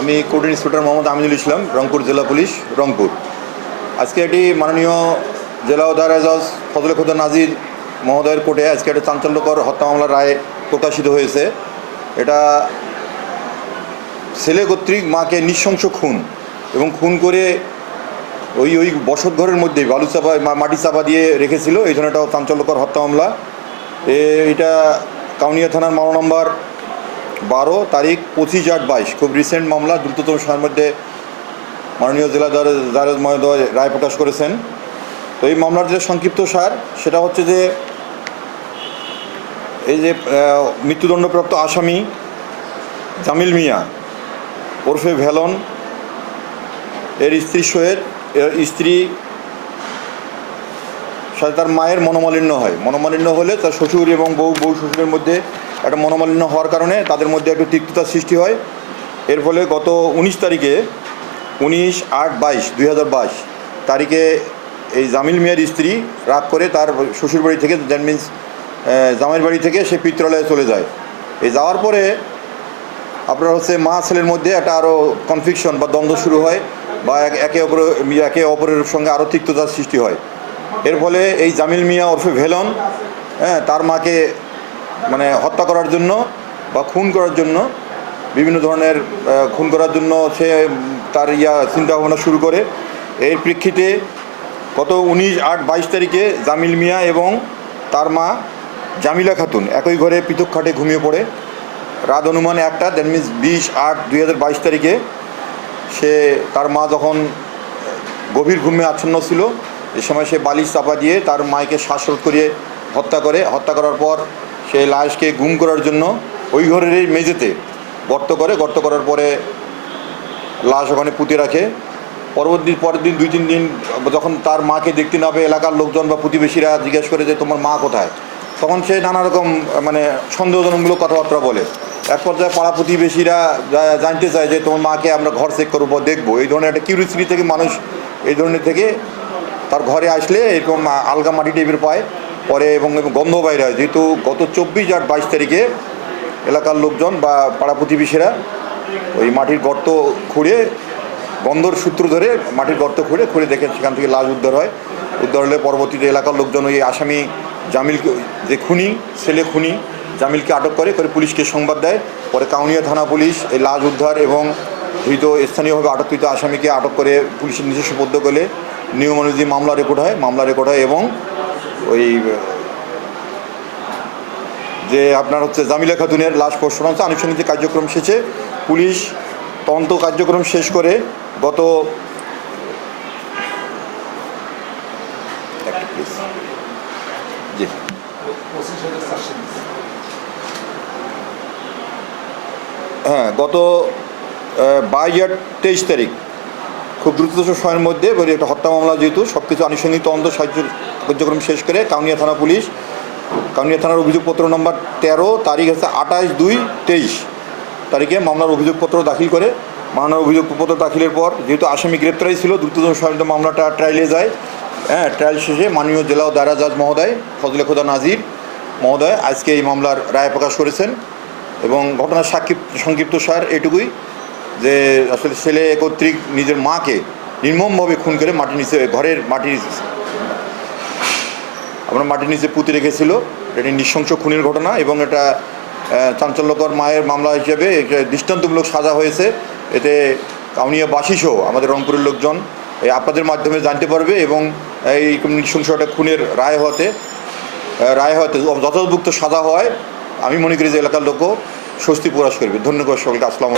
আমি court inspector Mohammad Aminul Islam, Rangpur জেলা police, Rangpur. আজকে এটি মাননীয় জেলা উদার এজাজ ফজলে খুদা নাজির মহোদয়ের কোর্টে আজকে একটা চাঞ্চল্যকর হত্যা মামলার রায় প্রকাশিত হয়েছে। এটা ছেলে কর্তৃক মাকে নৃশংস খুন এবং খুন করে ওই ওই বসত ঘরের মধ্যেই বালু চাপা মাটি চাপা দিয়ে রেখেছিল। এই জন্য একটা চাঞ্চল্যকর হত্যা মামলা। এটা কাউনিয়া থানার মামলা নম্বর বারো তারিখ পঁচিশ আট বাইশ। খুব রিসেন্ট মামলা, দ্রুততম সময়ের মধ্যে মাননীয় জেলা দারেজ মহোদয় রায় প্রকাশ করেছেন। তো এই মামলার যে সংক্ষিপ্ত সার, সেটা হচ্ছে যে, এই যে মৃত্যুদণ্ডপ্রাপ্ত আসামি জামিল মিয়া, ওরফে ভেলন, এর স্ত্রী সোয়ের এর স্ত্রী সাথে তার মায়ের মনোমালিন্য হয়। মনোমালিন্য হলে তার শ্বশুর এবং বউ বউ শ্বশুরের মধ্যে একটা মনোমালিন্য হওয়ার কারণে তাদের মধ্যে একটু তিক্ততার সৃষ্টি হয়। এর ফলে গত উনিশ তারিখে, উনিশ আট বাইশ দুই হাজার বাইশ তারিখে এই জামিল মিয়ার স্ত্রী রাগ করে তার শ্বশুর বাড়ি থেকে, দ্যাট মিন্স জামাইয়ের বাড়ি থেকে সে পিত্রালয়ে চলে যায়। এই যাওয়ার পরে আপনার হচ্ছে মা ছেলের মধ্যে একটা আরও কনফিকশন বা দ্বন্দ্ব শুরু হয় বা একে অপর, একে অপরের সঙ্গে আরও তিক্ততার সৃষ্টি হয়। এর ফলে এই জামিল মিয়া ওরফে ভেলন হ্যাঁ তার মাকে মানে হত্যা করার জন্য বা খুন করার জন্য, বিভিন্ন ধরনের খুন করার জন্য সে তার ইয়া চিন্তা ভাবনা শুরু করে। এর প্রেক্ষিতে গত উনিশ আট বাইশ তারিখে জামিল মিয়া এবং তার মা জামিলা খাতুন একই ঘরে পৃথক খাটে ঘুমিয়ে পড়ে। রাত অনুমান একটা দ্যাট মিনস বিশ আট দুই হাজার বাইশ তারিখে সে, তার মা যখন গভীর ঘুমে আচ্ছন্ন ছিল, এ সময় সে বালিশ চাপা দিয়ে তার মাকে শ্বাসরোধ করিয়ে হত্যা করে। হত্যা করার পর সে লাশকে গুম করার জন্য ওই ঘরের এই মেঝেতে গর্ত করে, গর্ত করার পরে লাশ ওখানে পুঁতে রাখে। পরবর্তী পরের দিন দুই তিন দিন যখন তার মাকে দেখতে না পেয়ে এলাকার লোকজন বা প্রতিবেশীরা জিজ্ঞেস করে যে, তোমার মা কোথায়? তখন সে নানা রকম মানে সন্দেহজনকমূলক কথাবার্তা বলে। এক পর্যায়ে পাড়া প্রতিবেশীরা জানতে চায় যে, তোমার মাকে আমরা ঘর চেক করব, দেখব। এই ধরনের একটা কিউরিসিটি থেকে মানুষ এই ধরনের থেকে তার ঘরে আসলে এরকম আলগা মাটি টাইপের পায়। পরে এবং গন্ধ বাইরে হয়। যেহেতু গত চব্বিশ আট বাইশ তারিখে এলাকার লোকজন বা পাড়া প্রতিবেশীরা ওই মাটির গর্ত খুঁড়ে গন্ধর সূত্র ধরে মাটির গর্ত খুঁড়ে খুঁড়ে দেখে সেখান থেকে লাশ উদ্ধার হয়। উদ্ধার হলে পরবর্তীতে এলাকার লোকজন ওই আসামি জামিলকে, যে খুনি, ছেলে খুনি জামিলকে আটক করে করে পুলিশকে সংবাদ দেয়। পরে কাউনিয়া থানা পুলিশ এই লাশ উদ্ধার এবং ধৃত স্থানীয়ভাবে আটককৃত আসামিকে আটক করে পুলিশের নিজস্ব পদ্য করলে নিয়ম অনুযায়ী মামলা রেকর্ড হয়। মামলা রেকর্ড হয় এবং ওই যে আপনার হচ্ছে জামিলা খাতুনের লাশ পোস্টমর্টম হচ্ছে আনুষ্ঠানিক কার্যক্রম শেষে পুলিশ তদন্ত কার্যক্রম শেষ করে গত হ্যাঁ গত বাইশ তেইশ তারিখ। খুব দ্রুত সময়ের মধ্যে বলি একটা হত্যা মামলা যেহেতু সব কিছু আনুষঙ্গিক তদন্ত সাহায্য কার্যক্রম শেষ করে কাউনিয়া থানা পুলিশ। কাউনিয়া থানার অভিযোগপত্র নম্বর তেরো, তারিখ হচ্ছে আঠাশ দুই তেইশ। তারিখে মামলার অভিযোগপত্র দাখিল করে। মামলার অভিযোগপত্র দাখিলের পর যেহেতু আসামি গ্রেপ্তারই ছিল দ্রুততম মধ্যে মামলাটা ট্রায়ালে যায়। হ্যাঁ ট্রায়াল শেষে মাননীয় জেলা ও দায়রা জাজ মহোদয় ফজলে খোদা নাজির মহোদয় আজকে এই মামলার রায় প্রকাশ করেছেন এবং ঘটনার সাক্ষী সংক্ষিপ্ত সার এটুকুই। যে আসলে ছেলে কর্তৃক নিজের মাকে নির্মমভাবে খুন করে মাটির নিচে, ঘরের মাটির আমরা মাটির নিচে পুঁতে রেখেছিল। এটি নৃশংস খুনের ঘটনা এবং এটা চাঞ্চল্যকর মায়ের মামলা হিসেবে দৃষ্টান্তমূলক সাজা হয়েছে। এতে কাউনিয়াবাসী সহ আমাদের রংপুরের লোকজন এই আপনাদের মাধ্যমে জানতে পারবে এবং এই নৃশংস একটা খুনের রায় হতে রায় হতে যথাযথভুক্ত সাজা হয়। আমি মনে করি যে এলাকার লোকও স্বস্তি প্রকাশ করবে। ধন্যবাদ সকলকে। আসসালামু